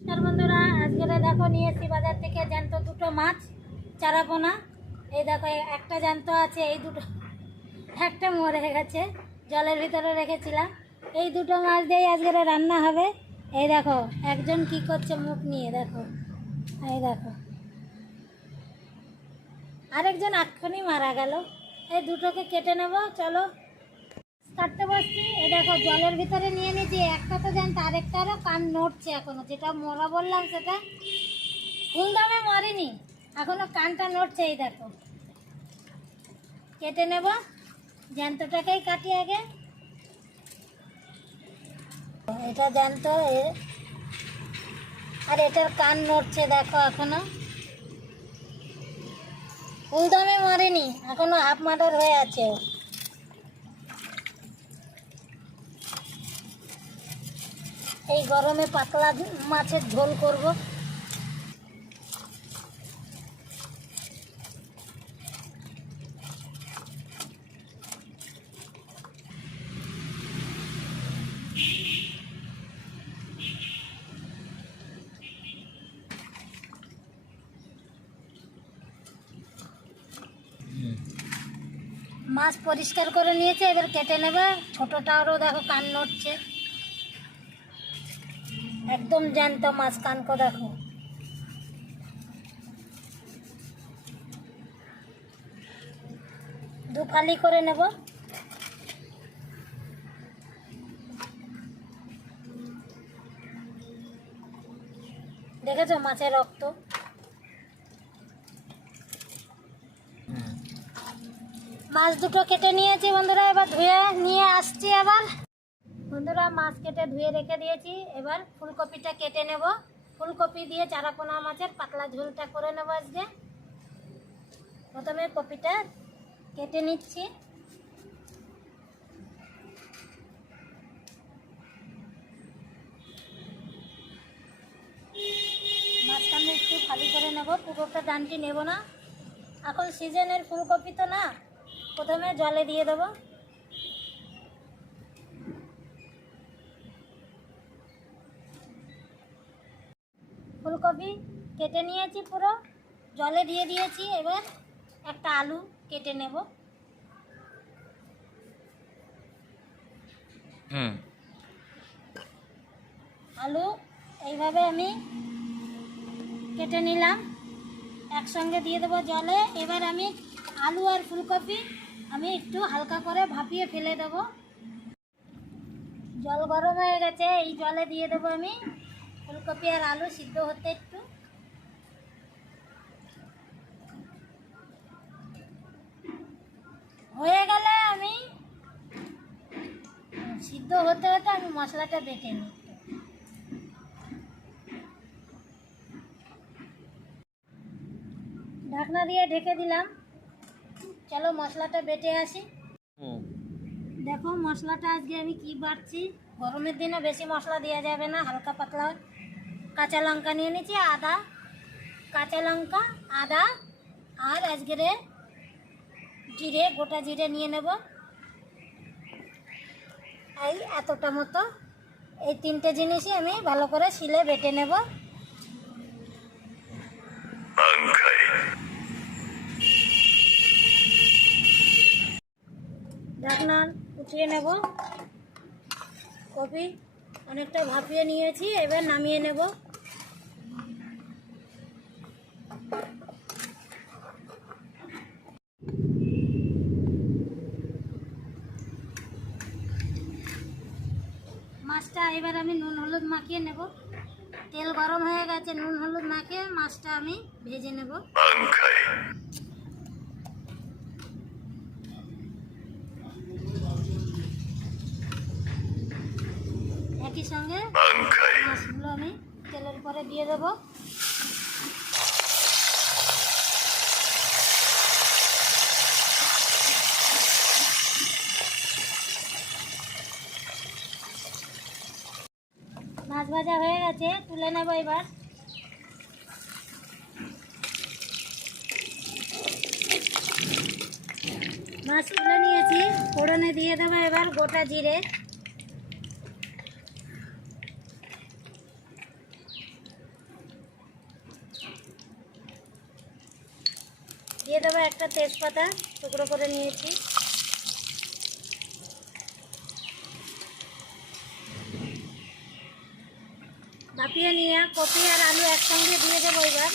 নমস্কার বন্ধুরা, আজকে দেখো নিয়ে এসেছি বাজার থেকে জ্যান্ত দুটো মাছ, চারাপোনা। এই দেখো একটা জ্যান্ত আছে, এই দুটো, একটা মরে গেছে, জলের ভিতরে রেখেছিলাম। এই দুটো মাছ দিয়েই আজকে রান্না হবে। এই দেখো, একজন কি করছে মুখ নিয়ে, দেখো, এই দেখো। আরেকজন এক্ষুনি মারা গেল। এই দুটোকে কেটে নেব, চলো। কাটতে বসছি এই দেখো, জলের ভিতরে নিয়ে নিয়েছি। একটা তো জানতো আরেকটারও কান নড়ছে এখনও। যেটা মরা বললাম সেটা ফুল দামে মরেনি। এখনও কানটা নড়ছে, এই দেখো। কেটে নেব। জ্যান্তটাকেই কাটি আগে। এটা জ্যান্ত এ- আর এটার কান নড়ছে, দেখো এখনও। ফুল দামে মরেনি, এখনও হাফ মার্ডার হয়ে আছে এই গরমে পাতলা মাছের ঝোল করব। মাছ পরিষ্কার করে নিয়েছে, এবার কেটে নেবে। ছোটটারও দেখো কান নড়ছে। একদম জ্যান্ত মাছ কানকো দেখো। দু ফালি করে নেব। দেখেছ মাছের রক্ত? মাছ দুটো কেটে নিয়েছি বন্ধুরা এবার ধুয়ে নিয়ে আসছি আবার। বন্ধুরা, মাছ কেটে ধুয়ে রেখে দিয়েছি। এবার ফুলকপিটা কেটে নেব। ফুলকপি দিয়ে চারাপোনা মাছের পাতলা ঝোলটা করে নেব আজকে। প্রথমে কপিটা কেটে নিচ্ছি। মাঝখানে একটু খালি করে নেব, পুরোটা ডানটি নেব না। এখন সিজনের ফুলকপি তো না, প্রথমে জলে দিয়ে দেবো। ফুলকপি কেটে নিয়েছি পুরো। জলে দিয়ে দিয়েছি এবার একটা আলু কেটে নেব। হুম। আলু এইভাবে আমি কেটে নিলাম। একসঙ্গে দিয়ে দেবো জলে। এবার আমি আলু আর ফুলকপি আমি একটু হালকা করে ভাপিয়ে ফেলে দেব। জল গরম হয়ে গেছে এই জলে দিয়ে দেবো আমি। ফুলকপি আর আলু সিদ্ধ হতে একটু। হয়ে গেলে আমি সিদ্ধ হতে হতে আমি মশলাটা বেটে নিই। ঢাকনা দিয়ে ঢেকে দিলাম। চলো মশলাটা বেটে আসি। দেখো মশলাটা আজকে আমি কি বাড়ছি গরমের দিনে বেশি মশলা দেওয়া যাবে না হালকা পাতলা। কাঁচা লঙ্কা নিয়ে নিয়েছি, আদা, কাঁচা লঙ্কা, আদা, আর আজকের জিরে, গোটা জিরে নিয়ে নেব। এই এতটা মতো। এই তিনটে জিনিসই আমি ভালো করে শিলে বেটে নেব। ঢাকনা উঠিয়ে নেব। কপি অনেকটা ভাপিয়ে নিয়েছি, এবার নামিয়ে নেব। মাছটা এবার আমি নুন হলুদ মাখিয়ে নেব। তেল গরম হয়ে গেছে, নুন হলুদ মাখিয়ে মাছটা আমি ভেজে নেব। একই সঙ্গে মাছগুলো আমি তেলের পরে দিয়ে দেবো। মাছ ভাজা হয়ে গেছে, তুলে নেব এবার। মাছ তুলে নিয়েছি, ফোড়নে দিয়ে দেবো এবার গোটা জিরে। দিয়ে দেবো একটা তেজপাতা, টুকরো করে নিয়েছি। ভাপিয়ে নিয়ে কপি আর আলু একসঙ্গে দিয়ে দেবো এবার।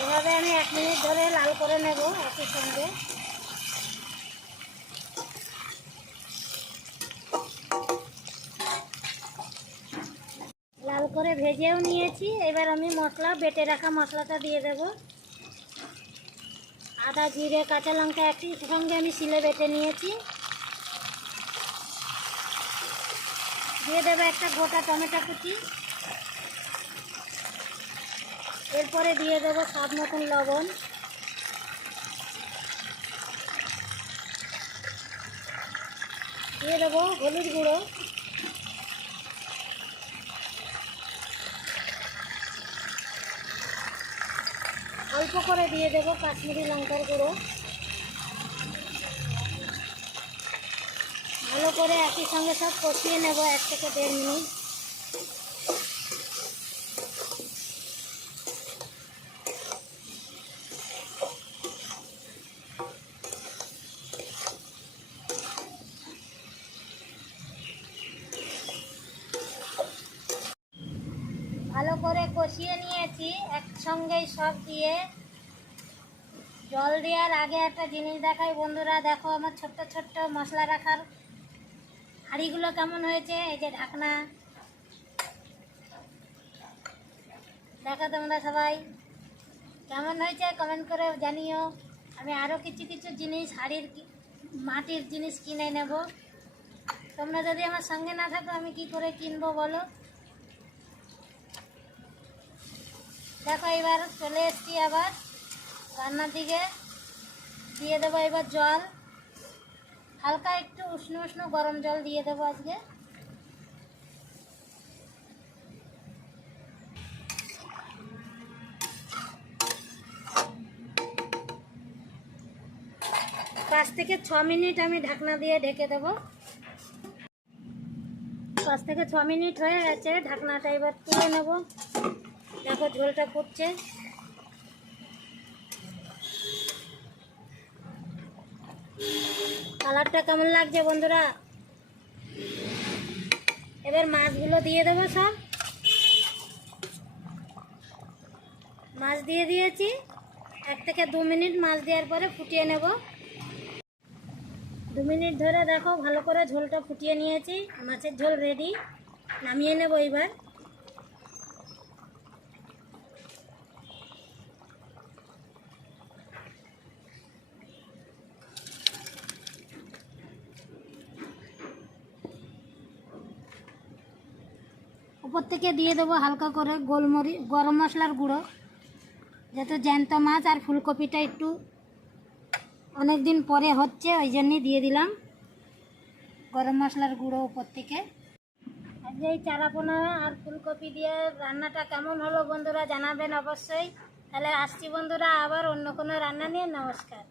এভাবে আমি এক মিনিট ধরে লাল করে নেব একই সঙ্গে। লাল করে ভেজেও নিয়েছি। এবার আমি মশলা, বেটে রাখা মশলাটা দিয়ে দেব। আদা, জিরে, কাঁচা লঙ্কা একই সঙ্গে আমি শিলে বেটে নিয়েছি। দিয়ে দেবো একটা গোটা টমেটো কুচি। এরপরে দিয়ে দেবো স্বাদ মতন লবণ। দিয়ে দেবো হলুদ গুঁড়ো। অল্প করে দিয়ে দেবো কাশ্মীরি লঙ্কার গুঁড়ো। ভালো করে একই সঙ্গে সব কষিয়ে নেব, এক থেকে দেড় মিনিট। ভালো করে কষিয়ে নিয়েছি, একসঙ্গেই সব দিয়ে। জল দেওয়ার আগে একটা জিনিস দেখাই, বন্ধুরা, দেখো আমার ছোট্ট ছোট্ট মশলা রাখার হাঁড়িগুলো কেমন হয়েছে? এই যে ঢাকনা। দেখো তোমরা সবাই। কেমন হয়েছে কমেন্ট করে জানিও। আমি আরও কিছু কিছু জিনিস, হাড়ির মাটির জিনিস কিনে নেব। তোমরা যদি আমার সঙ্গে না থাকো, আমি কি করে কিনবো বলো? দেখো, এবার চলে এসছি আবার। রান্নার দিকে। দিয়ে দেবো এবার জল। হালকা একটু উষ্ণ উষ্ণ গরম জল দিয়ে দেবো আজকে। পাঁচ থেকে ছ মিনিট আমি ঢাকনা দিয়ে ঢেকে দেবো। পাঁচ থেকে ছ মিনিট হয়ে গেছে, ঢাকনাটা এবার তুলে নেব। দেখো ঝোলটা ফুটছে। কালারটা কেমন লাগছে বন্ধুরা? এবার মাছগুলো দিয়ে দেবো সব। মাছ দিয়ে দিয়েছি। এক থেকে দু মিনিট মাছ দেওয়ার পরে ফুটিয়ে নেব। দু মিনিট ধরে দেখো ভালো করে ঝোলটা ফুটিয়ে নিয়েছি। মাছের ঝোল রেডি নামিয়ে নেব এবার উপর থেকে দিয়ে দেবো হালকা করে গোলমরি, গরম মশলার গুঁড়ো। যেহেতু জ্যান্ত মাছ আর ফুলকপিটা একটু অনেক দিন পরে হচ্ছে, ওই জন্যই দিয়ে দিলাম গরম মশলার গুঁড়ো উপর থেকে। আজকে এই চারাপোনা আর ফুলকপি দিয়ে রান্নাটা কেমন হলো বন্ধুরা জানাবেন অবশ্যই। তাহলে আসছি বন্ধুরা আবার অন্য কোনো রান্না নিয়ে, নমস্কার।